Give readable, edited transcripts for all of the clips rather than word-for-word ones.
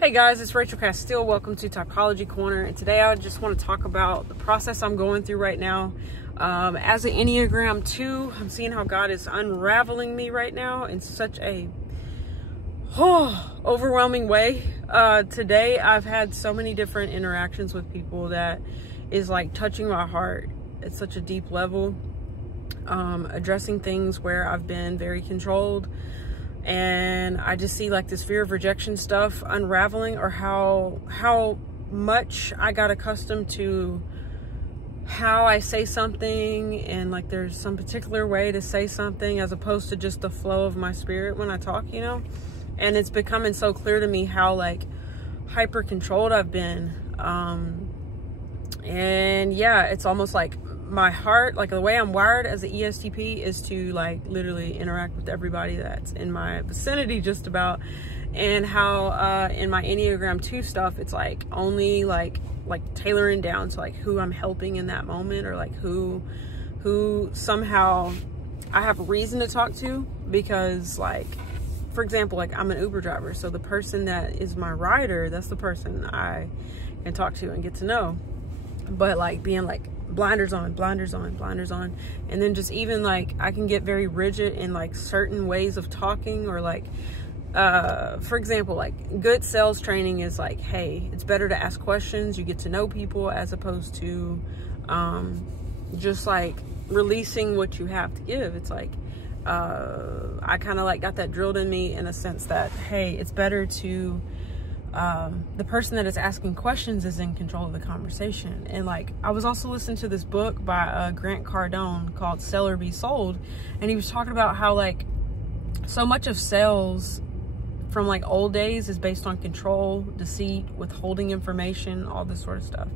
Hey guys, it's Rachel Castile. Welcome to Typology Corner, and today I just want to talk about the process I'm going through right now. As an Enneagram 2, I'm seeing how God is unraveling me right now in such a overwhelming way. Today I've had so many different interactions with people that is like touching my heart at such a deep level, addressing things where I've been very controlled. And I just see like this fear of rejection stuff unraveling, or how much I got accustomed to how I say something, and like there's some particular way to say something as opposed to just the flow of my spirit when I talk, you know. And it's becoming so clear to me how like hyper controlled I've been. And yeah, it's almost like my heart, like the way I'm wired as an ESTP is to like literally interact with everybody that's in my vicinity just about. And how in my Enneagram 2 stuff, it's like only like tailoring down to like who I'm helping in that moment, or like who somehow I have a reason to talk to. Because like, for example, like I'm an Uber driver, so the person that is my rider, that's the person I can talk to and get to know. But like being like blinders on, blinders on, blinders on. And then just even like I can get very rigid in like certain ways of talking, or like for example, like good sales training is like, hey, it's better to ask questions, you get to know people, as opposed to just like releasing what you have to give. It's like I kind of like got that drilled in me in a sense that, hey, it's better to the person that is asking questions is in control of the conversation. And like I was also listening to this book by Grant Cardone called Sell or Be Sold, and he was talking about how like so much of sales from like old days is based on control, deceit, withholding information, all this sort of stuff,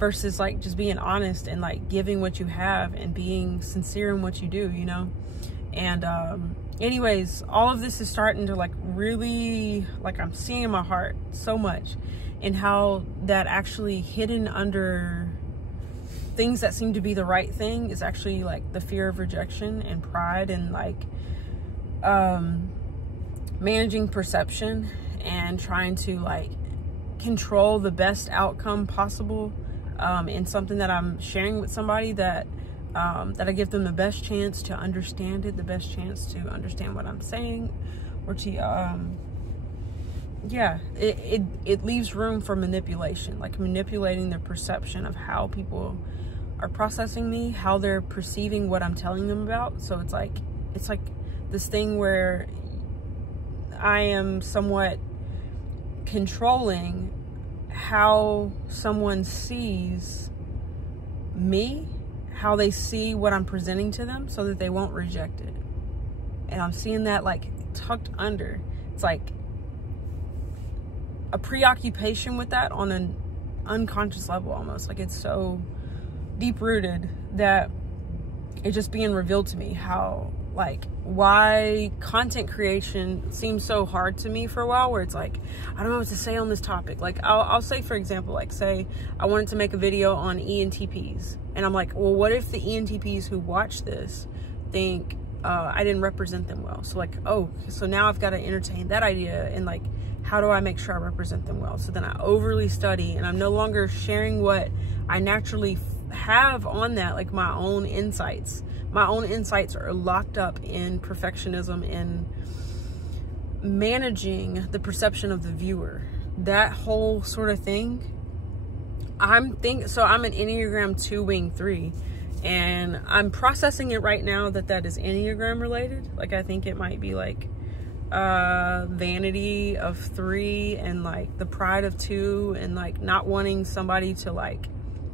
versus like just being honest and like giving what you have and being sincere in what you do, you know. And anyways, all of this is starting to like really, like I'm seeing in my heart so much, and how that actually hidden under things that seem to be the right thing is actually like the fear of rejection and pride, and like managing perception and trying to like control the best outcome possible in something that I'm sharing with somebody, that that I give them the best chance to understand it, the best chance to understand what I'm saying, or to, yeah, it leaves room for manipulation, like manipulating their perception of how people are processing me, how they're perceiving what I'm telling them about. So it's like this thing where I am somewhat controlling how someone sees me, how they see what I'm presenting to them, so that they won't reject it. And I'm seeing that like tucked under. It's like a preoccupation with that on an unconscious level almost. Like it's so deep rooted that it's just being revealed to me how like why content creation seems so hard to me for a while, where it's like I don't know what to say on this topic. Like I'll say, for example, like say I wanted to make a video on ENTPs, and I'm like, well, what if the ENTPs who watch this think I didn't represent them well? So like, oh, so now I've got to entertain that idea, and like how do I make sure I represent them well? So then I overly study, and I'm no longer sharing what I naturally have on that, like my own insights. My own insights are locked up in perfectionism and managing the perception of the viewer. That whole sort of thing. So I'm an Enneagram 2 wing 3, and I'm processing it right now that is Enneagram related. Like I think it might be like vanity of 3, and like the pride of 2, and like not wanting somebody to like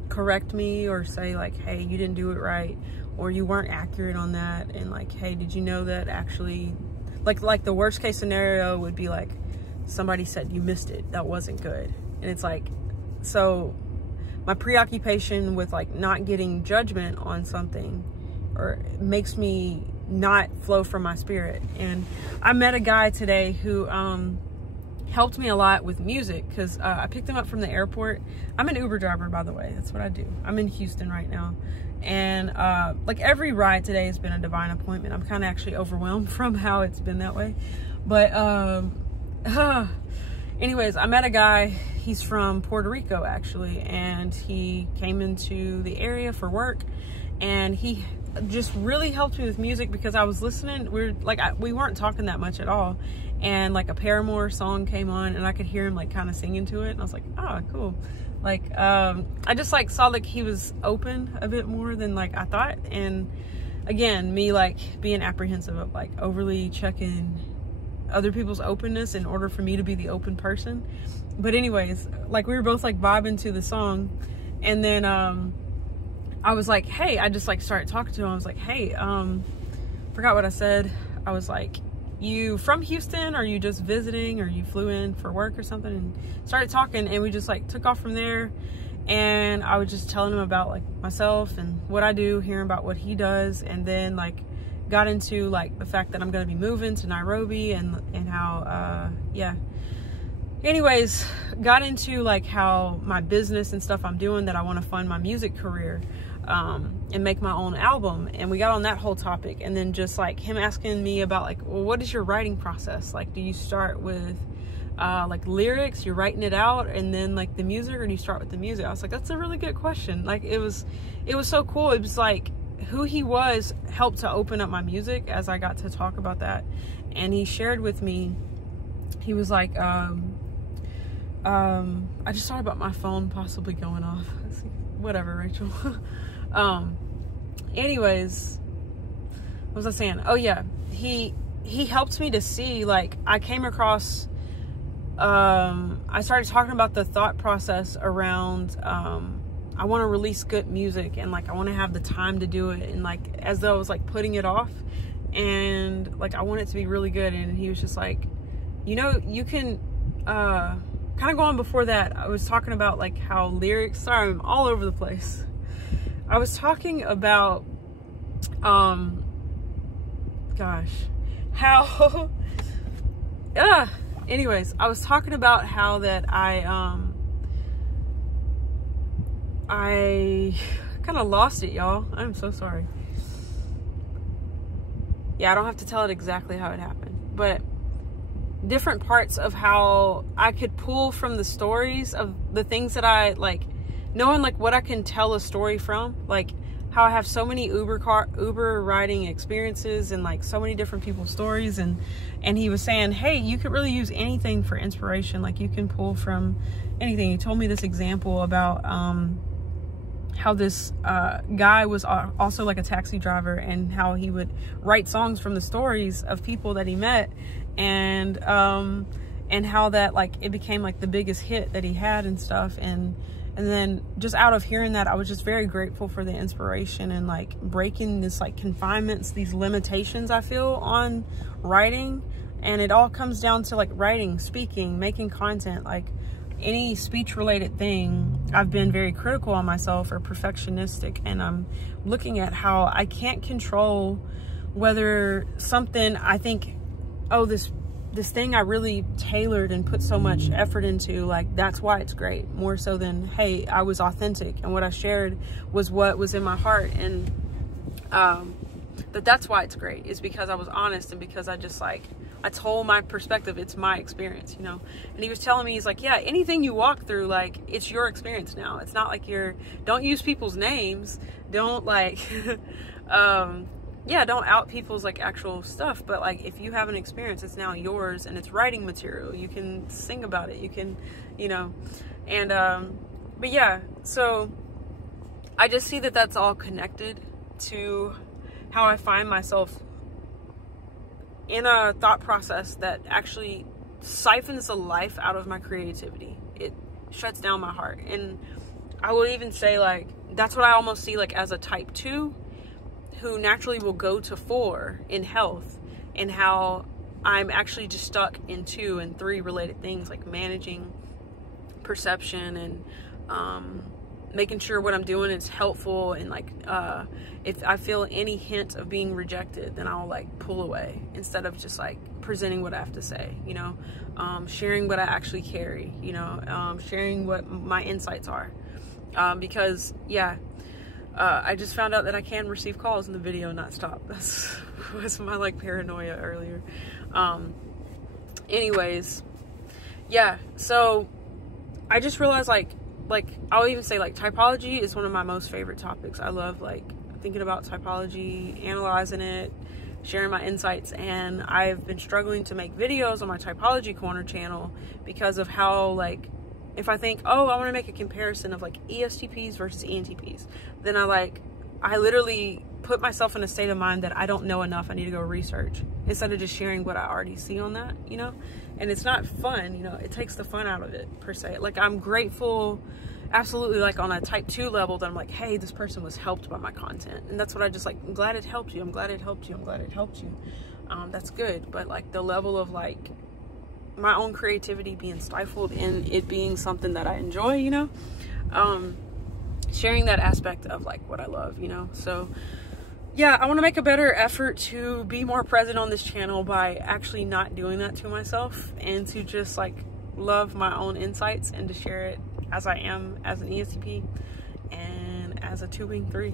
correct me or say like, hey, you didn't do it right, or you weren't accurate on that, and like, hey, did you know that actually, like the worst case scenario would be like somebody said you missed it, that wasn't good. And it's like, so my preoccupation with like not getting judgment on something or makes me not flow from my spirit. And I met a guy today who helped me a lot with music, because I picked him up from the airport. I'm an Uber driver, by the way. That's what I do. I'm in Houston right now, and like every ride today has been a divine appointment. I'm kind of actually overwhelmed from how it's been that way, but anyways, I met a guy, he's from Puerto Rico actually, and he came into the area for work, and he just really helped me with music because I was listening. We weren't talking that much at all, and like a Paramore song came on, and I could hear him like kind of singing to it, and I was like, oh, cool. Like I just like saw like he was open a bit more than like I thought. And again, me like being apprehensive of like overly checking other people's openness in order for me to be the open person. But anyways, like we were both like vibing to the song, and then I was like, hey, I just like started talking to him. I was like, hey, forgot what I said. I was like, you from Houston? Or are you just visiting, or you flew in for work or something? And started talking, and we just like took off from there. And I was just telling him about like myself and what I do, hearing about what he does, and then like got into like the fact that I'm gonna be moving to Nairobi, and how yeah. Anyways, got into like how my business and stuff I'm doing, that I want to fund my music career and make my own album. And we got on that whole topic, and then just like him asking me about like, well, what is your writing process? Like, do you start with like lyrics, you're writing it out, and then like the music, or do you start with the music? I was like, that's a really good question. Like it was so cool. It was like who he was helped to open up my music as I got to talk about that. And he shared with me, he was like, I just thought about my phone possibly going off. Whatever, Rachel. Anyways, what was I saying? Oh yeah, he helped me to see, like, I came across, I started talking about the thought process around, I want to release good music, and like I want to have the time to do it, and like as though I was like putting it off, and like I want it to be really good. And he was just like, you know, you can kind of going before that, I was talking about like how lyrics, sorry, I'm all over the place. I was talking about gosh, how anyways, I was talking about how that I kind of lost it, y'all. I'm so sorry. Yeah, I don't have to tell it exactly how it happened, but different parts of how I could pull from the stories of the things that I like, knowing like what I can tell a story from, like how I have so many Uber riding experiences, and like so many different people's stories. And he was saying, hey, you could really use anything for inspiration. Like you can pull from anything. He told me this example about how this guy was also like a taxi driver, and how he would write songs from the stories of people that he met, and how that like it became like the biggest hit that he had and stuff. And then just out of hearing that, I was just very grateful for the inspiration, and like breaking this like confinements, these limitations I feel on writing. And it all comes down to like writing, speaking, making content. Like any speech related thing, I've been very critical on myself, or perfectionistic, and I'm looking at how I can't control whether something I think, oh, this thing I really tailored and put so much effort into, like that's why it's great, more so than, hey, I was authentic and what I shared was what was in my heart. And that's why it's great, is because I was honest, and because I just like, I told my perspective, it's my experience, you know. And he was telling me, he's like, yeah, anything you walk through, like it's your experience now. It's not like don't use people's names, don't like yeah, don't out people's like actual stuff, but like if you have an experience, it's now yours, and it's writing material. You can sing about it, you can, you know. And but yeah, so I just see that that's all connected to how I find myself in a thought process that actually siphons the life out of my creativity. It shuts down my heart. And I will even say, like, that's what I almost see like as a type 2 who naturally will go to 4 in health, and how I'm actually just stuck in 2 and 3 related things, like managing perception, and making sure what I'm doing is helpful. And like if I feel any hint of being rejected, then I'll like pull away, instead of just like presenting what I have to say, you know, sharing what I actually carry, you know, sharing what my insights are, because yeah, I just found out that I can receive calls in the video and not stop. That's was my like paranoia earlier. Anyways, yeah, so I just realized like I'll even say like typology is one of my most favorite topics. I love like thinking about typology, analyzing it, sharing my insights, and I've been struggling to make videos on my Typology Corner channel because of how, like, if I think, oh, I want to make a comparison of like ESTPs versus ENTPs, then I literally put myself in a state of mind that I don't know enough. I need to go research instead of just sharing what I already see on that, you know? And it's not fun, you know, it takes the fun out of it per se. Like, I'm grateful, absolutely, like on a type 2 level, that I'm like, hey, this person was helped by my content. And that's what I just like, I'm glad it helped you. I'm glad it helped you. I'm glad it helped you. That's good. But like the level of like my own creativity being stifled and it being something that I enjoy, you know, sharing that aspect of like what I love, you know? So yeah, I want to make a better effort to be more present on this channel by actually not doing that to myself, and to just like love my own insights and to share it as I am as an ESTP and as a 2-wing 3.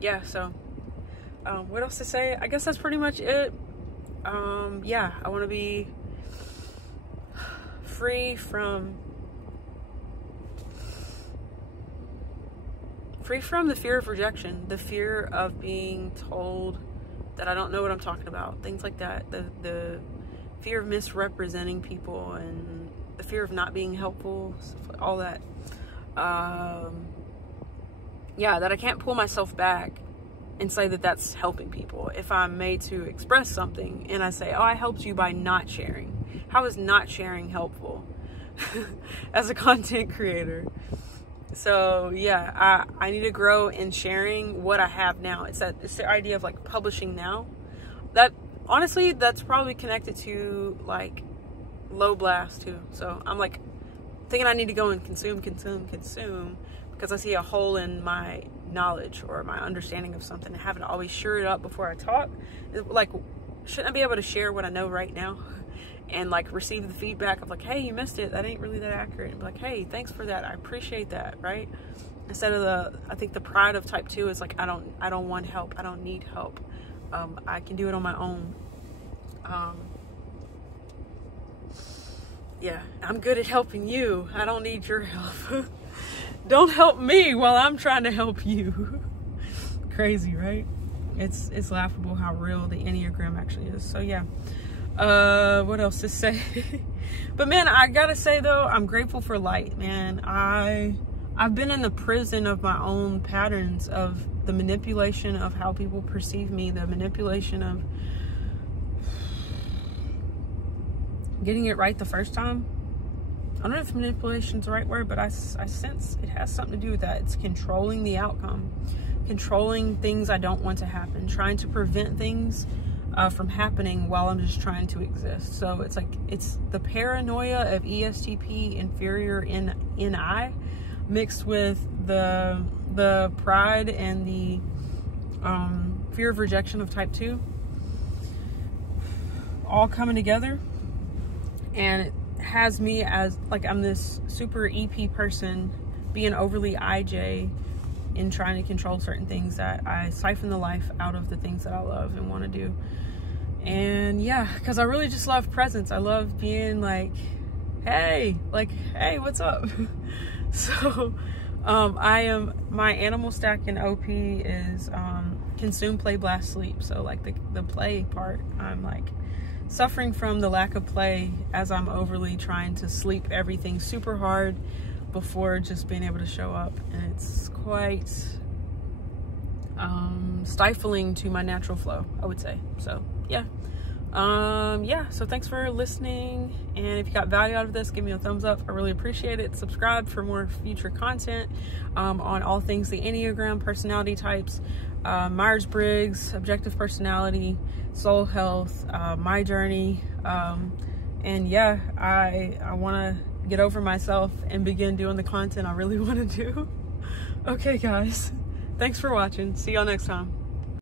Yeah, so what else to say? I guess that's pretty much it. Yeah, I want to be free from the fear of rejection, the fear of being told that I don't know what I'm talking about, things like that, the fear of misrepresenting people, and the fear of not being helpful, all that. Yeah, that I can't pull myself back and say that that's helping people. If I'm made to express something and I say, oh, I helped you by not sharing. How is not sharing helpful as a content creator? So yeah, I need to grow in sharing what I have now. It's the idea of like publishing now. That honestly, that's probably connected to like low blast too. So I'm like thinking I need to go and consume because I see a hole in my knowledge or my understanding of something. I haven't always sure it up before I talk. Like, shouldn't I be able to share what I know right now and like receive the feedback of like, hey, you missed it, that ain't really that accurate, and be like, hey, thanks for that, I appreciate that, right? Instead of I think the pride of type 2 is like, I don't want help, I don't need help, I can do it on my own. Yeah, I'm good at helping you, I don't need your help. Don't help me while I'm trying to help you. Crazy, right? It's laughable how real the Enneagram actually is. So yeah, what else to say? But man, I gotta say though, I'm grateful for light, man. I've been in the prison of my own patterns, of the manipulation of how people perceive me, the manipulation of getting it right the first time. I don't know if manipulation is the right word, but I sense it has something to do with that. It's controlling the outcome, controlling things I don't want to happen, trying to prevent things from happening while I'm just trying to exist. So it's like, it's the paranoia of ESTP, inferior NI, mixed with the pride and the fear of rejection of type 2, all coming together. And it has me as like, I'm this super EP person being overly IJ in trying to control certain things, that I siphon the life out of the things that I love and want to do. And yeah, because I really just love presence. I love being like, hey, what's up? So my animal stack in OP is consume, play, blast, sleep. So like the play part, I'm like suffering from the lack of play as I'm overly trying to sleep everything super hard before just being able to show up. And it's quite stifling to my natural flow, I would say. So yeah. Yeah, so thanks for listening, and if you got value out of this, give me a thumbs up. I really appreciate it. Subscribe for more future content on all things the Enneagram, personality types, Myers-Briggs, objective personality, soul health, my journey, and yeah, I want to get over myself and begin doing the content I really want to do. Okay guys, thanks for watching. See y'all next time.